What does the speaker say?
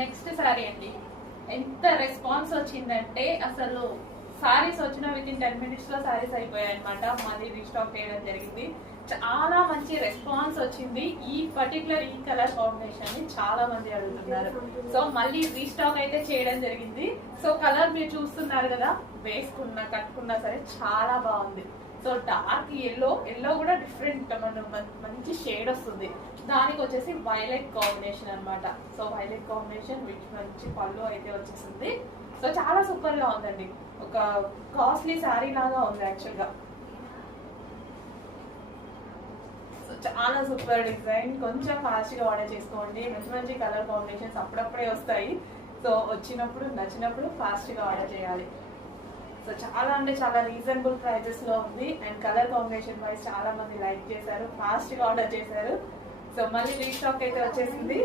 Next sorry అండి, ఎంత response వచ్చిందంటే అసలు సారీస్ వచ్చిన విత్ ఇన్ 10 minutes లో సారీస్ అయిపోయాయి అనమాట. మాది రీస్టాక్ చేయడం జరిగింది. చాలా మంచి రెస్పాన్స్ వచ్చింది. ఈ పర్టికులర్ ఈ కలర్ కాంబినేషన్ ని చాలా మంది అడుగుతున్నారు. సో మళ్ళీ రీస్టాక్ అయితే చేయడం జరిగింది. సో కలర్ మీరు చూస్తున్నారు కదా, వేసుకున్నా కట్టుకున్నా సరే చాలా బాగుంది. సో డార్క్ ఎల్లో కూడా డిఫరెంట్ మంచి షేడ్ వస్తుంది. దానికి వచ్చేసి వైలెట్ కాంబినేషన్ అన్నమాట. సో వైలెట్ కాంబినేషన్ విచ్ మంచి పళ్ళు అయితే వచ్చేసింది. సో చాలా సూపర్ గా ఉందండి. ఒక కాస్ట్లీ శారీ లాగా ఉంది యాక్చువల్ గా. సో చాలా సూపర్ డిజైన్. కొంచెం ఫాస్ట్ గా ఆర్డర్ చేసుకోండి. మంచి మంచి కలర్ కాంబినేషన్స్ అప్పుడప్పుడే వస్తాయి. సో వచ్చినప్పుడు నచ్చినప్పుడు ఫాస్ట్ గా ఆర్డర్ చేయాలి. సో చాలా అంటే చాలా రీజనబుల్ ప్రైజెస్ లో ఉంది. అండ్ కలర్ కాంబినేషన్ వైజ్ చాలా మంది లైక్ చేశారు, ఫాస్ట్ గా ఆర్డర్ చేశారు. సో మళ్ళీ రీస్టాక్ అయితే వచ్చేసింది.